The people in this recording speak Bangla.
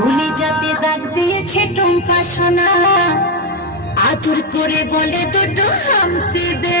উনি যাতে দাগ দিয়েছে টুম্পা সোনা আদর করে বলে দুটো হামতে দে